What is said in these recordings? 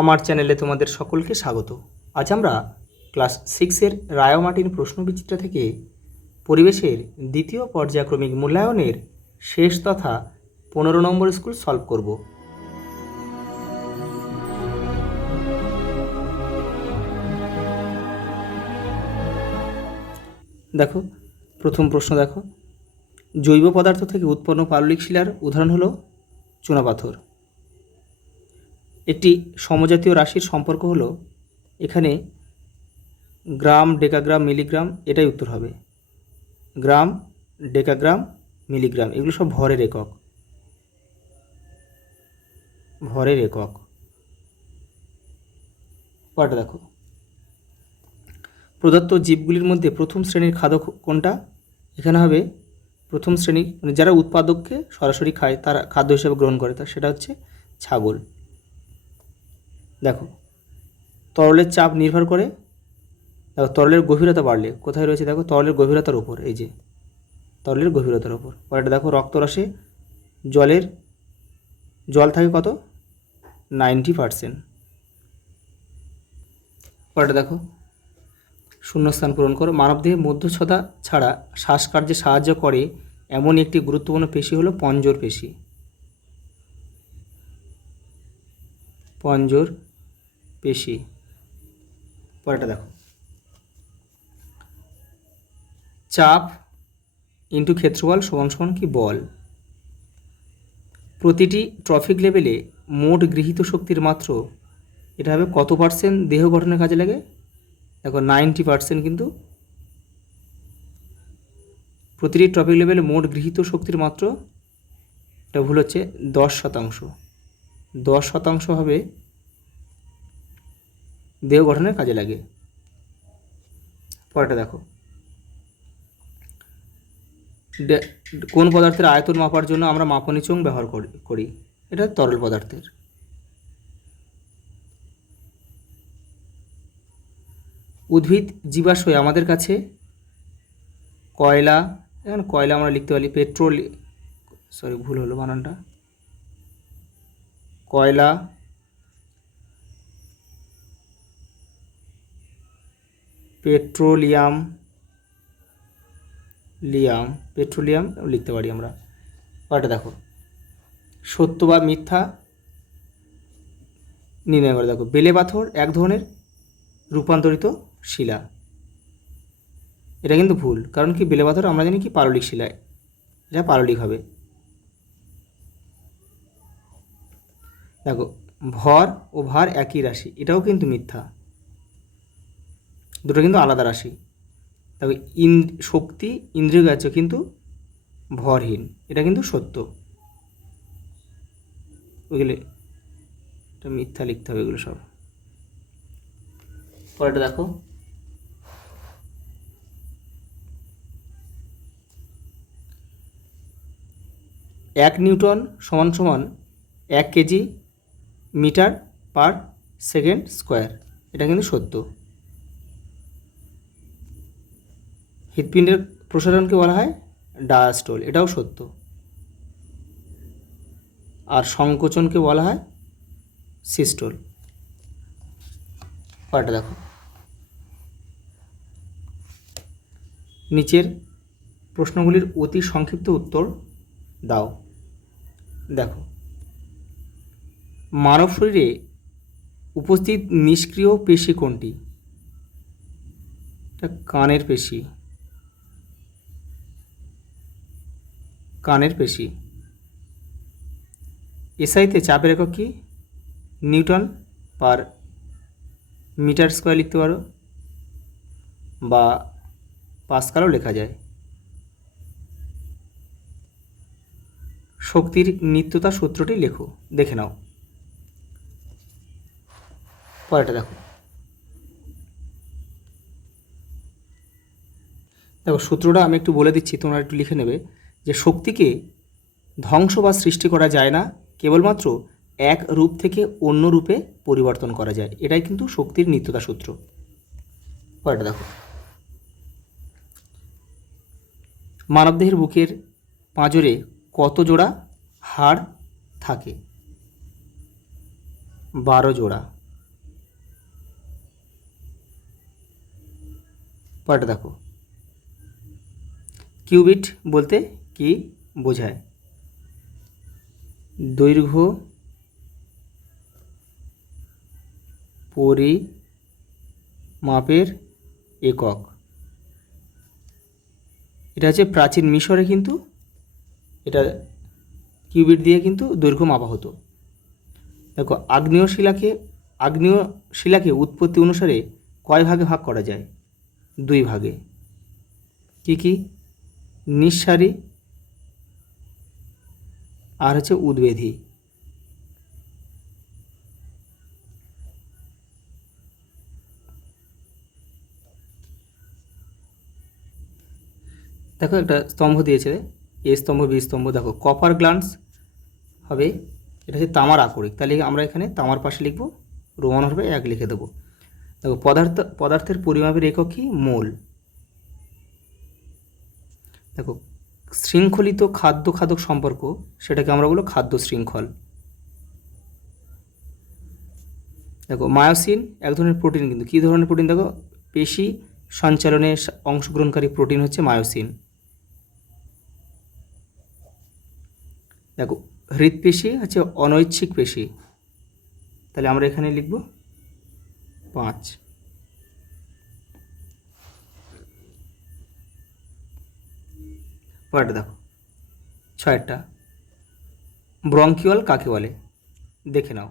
আমার চ্যানেলে তোমাদের সকলকে স্বাগত। আজ আমরা ক্লাস 6-এর রায় মার্টিন প্রশ্নবিচিত্রা থেকে পরিবেশের দ্বিতীয় পর্যায়ক্রমিক মূল্যায়নের শেষ তথা 15 নম্বর স্কুল সলভ করব। দেখো, প্রথম প্রশ্ন দেখো, জৈব পদার্থ থেকে উৎপন্ন পাললিক শিলার উদাহরণ হলো চুনাপাথর। একটি সমজাতীয় রাশির সম্পর্ক হলো, এখানে গ্রাম, ডেকাগ্রাম, মিলিগ্রাম, এটাই উত্তর হবে। গ্রাম, ডেকাগ্রাম, মিলিগ্রাম এগুলো সব ভরের একক। ভরের একক। পরেরটা দেখো, প্রদত্ত জীবগুলির মধ্যে প্রথম শ্রেণীর খাদ্য কোনটা? এখানে হবে প্রথম শ্রেণীর, মানে যারা উৎপাদককে সরাসরি খায়, তারা খাদ্য হিসেবে গ্রহণ করে, তা সেটা হচ্ছে ছাগল। দেখো, তরলের চাপ নির্ভর করে, দেখো তরলের গভীরতা বাড়লে কোথায় রয়েছে, দেখো তরলের গভীরতার উপর, এই যে তরলের গভীরতার উপর। পরেরটা দেখো, রক্তরসে জল থাকে কত? 90%। পরেরটা দেখো, শূন্যস্থান পূরণ করো। মানবদেহে মধ্যচ্ছদা ছাড়া শ্বাসকার্যে সাহায্য করে এমন একটি গুরুত্বপূর্ণ পেশি হলো পঞ্জর পেশি। পঞ্জর পেশি। পরেরটা দেখো, চাপ ইন্টু ক্ষেত্রফল সমান সমান কি? বল। প্রতিটি ট্রফিক লেভেলে মোট গৃহীত শক্তির মাত্র, এটা হবে কত পার্সেন্ট দেহ গঠনের কাজে লাগে? দেখো 90% কিন্তু প্রতিটি ট্রফিক লেভেলে মোট গৃহীত শক্তির মাত্র, এটা ভুল হচ্ছে, 10%। 10% হবে দেহ গঠনের কাজে লাগে। পরেরটা দেখো, কোন পদার্থের আয়তন মাপার জন্য আমরা মাপনী চোঙ ব্যবহার করি? এটা তরল পদার্থের। উদ্ভিদ জীবাশ্মে আমাদের কাছে কয়লা, এখানে কয়লা আমরা লিখতে পারি ভুল হলো বানানটা, কয়লা, পেট্রোলিয়াম লিখতে পারি আমরা। ওটা দেখো, সত্য বা মিথ্যা নির্ণয় করে। দেখো, বেলে পাথর এক ধরনের রূপান্তরিত শিলা, এটা কিন্তু ভুল, কারণ কি বেলে পাথর আমরা জানি কি পাললিক শিলায়, এটা পাললিক হবে। দেখো, ভর ও ভার একই রাশি, এটাও কিন্তু মিথ্যা, দুটো কিন্তু আলাদা রাশি। দেখো, শক্তি ইন্দ্রিয়গ্রাহ্য কিন্তু ভরহীন, এটা কিন্তু সত্য। বুঝলে, এটা মিথ্যা লিখতে হবে এগুলো সব। পরেরটা দেখো, এক নিউটন সমান সমান 1 KG metre per second square, এটা কিন্তু সত্য। হৃৎপিণ্ডের প্রসারণকে বলা হয় ডায়াস্টল, এটাও সত্য। আর সংকোচনকে বলা হয় সিস্টোল। পরেরটা দেখো, নিচের প্রশ্নগুলির অতি সংক্ষিপ্ত উত্তর দাও। দেখো, মানব শরীরে উপস্থিত নিষ্ক্রিয় পেশি কোনটি? এটা কানের পেশি। কানের পেশি। এসআইতে চাপের একক কি? নিউটন পার মিটার স্কোয়ার লিখতে পারো, বা পাস্কালও লেখা যায়। শক্তির নিত্যতা সূত্রটি লেখো, দেখে নাও। পরেরটা দেখো, সূত্রটা আমি একটু বলে দিচ্ছি, তোমরা একটু লিখে নেবে, যে শক্তিকে ধ্বংস বা সৃষ্টি করা যায় না, কেবলমাত্র এক রূপ থেকে অন্য রূপে পরিবর্তন করা যায়, এটাই কিন্তু শক্তির নিত্যতা সূত্র। পরেরটা দেখো, মানবদেহের বুকের পাঁজরে কত জোড়া হাড় থাকে? 12 জোড়া। পরেরটা দেখো, কিউবিট বলতে কি বোঝায়? দৈর্ঘ্য পরিমাপের একক। এটা হচ্ছে প্রাচীন মিশরে কিন্তু এটা কিউবিট দিয়ে কিন্তু দৈর্ঘ্য মাপা হতো। দেখো, আগ্নেয় শিলাকে উৎপত্তি অনুসারে কয় ভাগে ভাগ করা যায়? 2 ভাগে। কি কি? নিঃসারী আর হচ্ছে উদ্বেধী। দেখো একটা স্তম্ভ দিয়েছে, এ স্তম্ভ বি স্তম্ভ। দেখো কপার গ্লান্স হবে, এটা হচ্ছে তামার আকরিক, তাহলে আমরা এখানে তামার পাশে লিখব, রোমান হবে 1 লিখে দেবো। দেখো পদার্থের পরিমাপের একক কি? মোল। দেখো শৃঙ্খলিত খাদ্য খাদক সম্পর্ক, সেটাকে আমরা বলবো খাদ্য শৃঙ্খল। দেখো মায়োসিন এক ধরনের প্রোটিন, কিন্তু কী ধরনের প্রোটিন? দেখো পেশি সঞ্চালনে অংশগ্রহণকারী প্রোটিন হচ্ছে মায়োসিন। দেখো হৃৎপেশি হচ্ছে অনৈচ্ছিক পেশি, তাহলে আমরা এখানে লিখব 5। পরেরটা দেখো 6টা, ব্রঙ্কিওল কাকে বলে? দেখে নাও।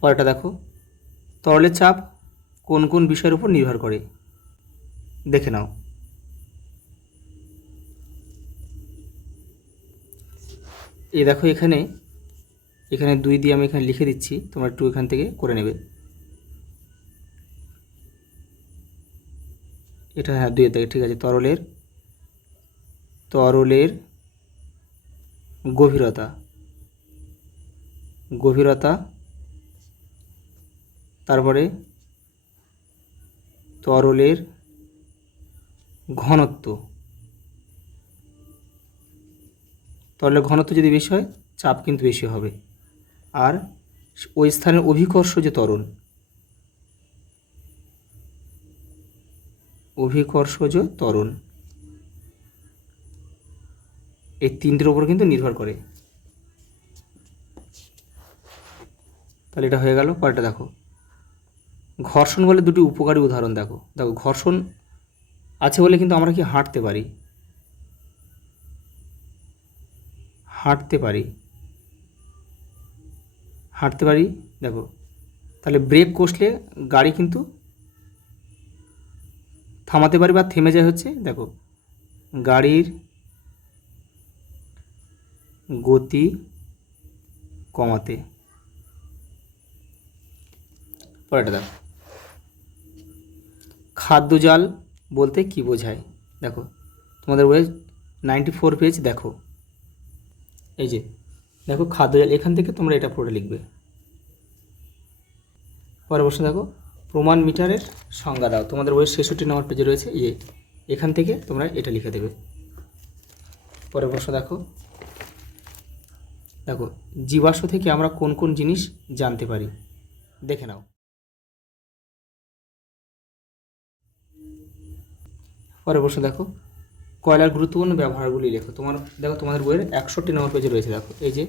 পরেরটা দেখো, তরলের চাপ কোন কোন বিষয়ের উপর নির্ভর করে? দেখে নাও। এই দেখো এখানে 2 দিয়ে আমি এখানে লিখে দিচ্ছি, তোমরা একটু এখান থেকে করে নেবে। এটা হ্যাঁ 2 থেকে, ঠিক আছে। তরলের গভীরতা, তারপরে তরলের ঘনত্ব। তরলের ঘনত্ব যদি বেশি হয়, চাপ কিন্তু বেশি হবে। আর ওই স্থানের অভিকর্ষ যে ত্বরণ, এই 3টের উপর কিন্তু নির্ভর করে। তাহলে এটা হয়ে গেল। পরেরটা দেখো, ঘর্ষণ বলে 2টি উপকারী উদাহরণ। দেখো ঘর্ষণ আছে বলে কিন্তু আমরা কি হাঁটতে পারি। দেখো তাহলে ব্রেক কষলে গাড়ি কিন্তু থামাতে পারি বা থেমে যায় হচ্ছে, দেখো গাড়ির গতি কমাতে। পরেরটা দেখো, খাদ্যজাল বলতে কি বোঝায়? দেখো তোমাদের বইয়ে 94 পেজ, দেখো এই যে দেখো খাদ্যজাল, এখান থেকে তোমরা এটা পড়ে লিখবে। পরের প্রশ্ন দেখো, প্রমাণ মিটারের সংজ্ঞা দাও। তোমাদের বইয়ের 66 নম্বর পেজে রয়েছে, এখান থেকে তোমরা এটা লিখে দেবে। পরের প্রশ্ন দেখো, জীবাশ্ম থেকে আমরা কোন কোন জিনিস জানতে পারি? দেখে নাও। পরের প্রশ্ন দেখো, কয়লার গুরুত্বপূর্ণ ব্যবহারগুলি লেখো। তোমাদের বইয়ের 61 নম্বর পেজে রয়েছে। দেখো এই যে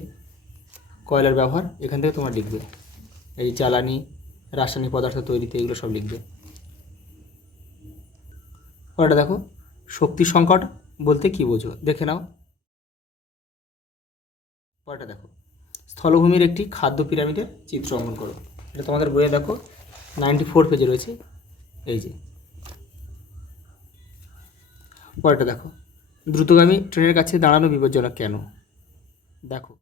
কয়লার ব্যবহার, এখান থেকে তোমরা লিখবে। এই জ্বালানি, রাসায়নিক পদার্থ তৈরিতে, এগুলো সব লিখবে। পরেরটা দেখো, শক্তি সংকট বলতে কি বোঝো? দেখে নাও। পরেরটা দেখো, স্থলভূমির একটি খাদ্য পিরামিডের চিত্র অঙ্কন করো। এটা তোমাদের বইয়ে দেখো 94 পেজে রয়েছে, এই যে। পরেরটা দেখো, দ্রুতগামী ট্রেনের কাছে দাঁড়ানো বিপজ্জনক কেন? দেখো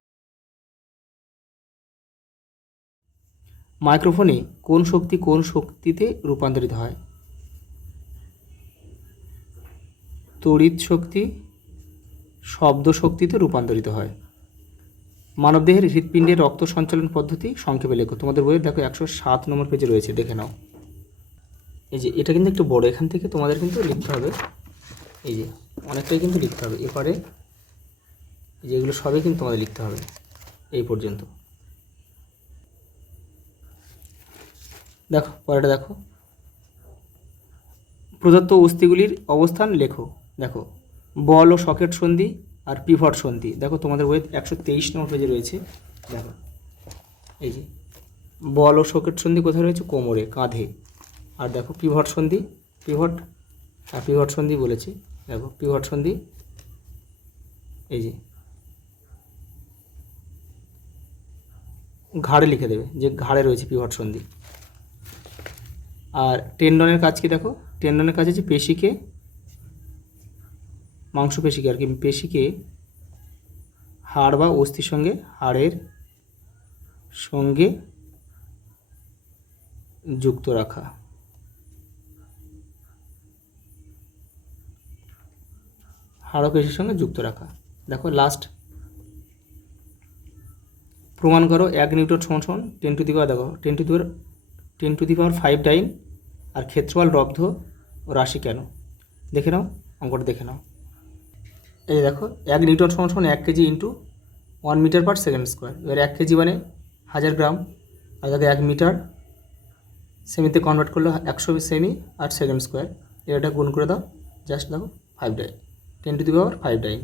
মাইক্রোফোনে কোন শক্তিতে রূপান্তরিত হয়? তড়িৎ শক্তি শব্দ শক্তিতে রূপান্তরিত হয়। মানবদেহের হৃৎপিণ্ডের রক্ত সঞ্চালন পদ্ধতি সংক্ষেপে লেখো। তোমাদের বইয়ের দেখো 107 নম্বর পেজে রয়েছে, দেখে নাও। এই যে এটা কিন্তু একটু বড়, এখান থেকে তোমাদের কিন্তু লিখতে হবে, এই যে অনেকটাই কিন্তু লিখতে হবে। এরপরে এই যে এগুলো সবই কিন্তু তোমাদের লিখতে হবে এই পর্যন্ত। দেখো পরেরটা দেখো, প্রদত্ত অস্থিগুলির অবস্থান লেখো। দেখো বল ও সকেট সন্ধি আর পিভট সন্ধি, দেখো তোমাদের বইয়ে 123 নম্বর পেজে রয়েছে। দেখো এই যে বল ও সকেট সন্ধি কোথায় রয়েছে? কোমরে, কাঁধে। আর দেখো পিভট সন্ধি, পিভট সন্ধি বলেছি, দেখো পিভট সন্ধি এই যে ঘাড়ে লিখে দেবে যে ঘাড়ে রয়েছে পিভট সন্ধি। আর টেন্ডনের কাজ কি? দেখো টেন্ডনের কাজ আছে পেশিকে, মাংসপেশিকে আর কি, পেশিকে হাড় বা অস্থির সঙ্গে, হাড়ের সঙ্গে যুক্ত রাখা। হাড় ও পেশির সঙ্গে যুক্ত রাখা। দেখো লাস্ট, প্রমাণ করো 1 নিউটন সমান সমান 10 টু দি পাওয়ার, দেখো 10 টু দি পাওয়ার 5 টাইম। আর ক্ষেত্রফল রব্ধ ও রাশি কেন? দেখে নাও, অঙ্কটা দেখে নাও। এই যে দেখো 1 নিউটন সমান সমান 1 KG into 1 metre per second square. এবার 1 কেজি মানে 1000 গ্রাম, আর দেখো 1 মিটার সেমিতে কনভার্ট করলে 100 সেমি আর সেকেন্ড স্কোয়ার। এটা গুণ করে দাও, জাস্ট দেখো 5 time, 10 to the power 5 time.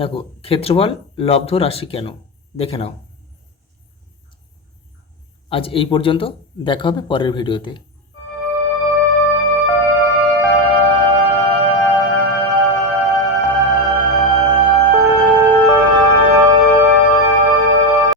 দেখো ক্ষেত্রফল লব্ধ রাশি কেন? দেখে নাও। আজ এই পর্যন্ত, দেখা হবে পরের ভিডিওতে।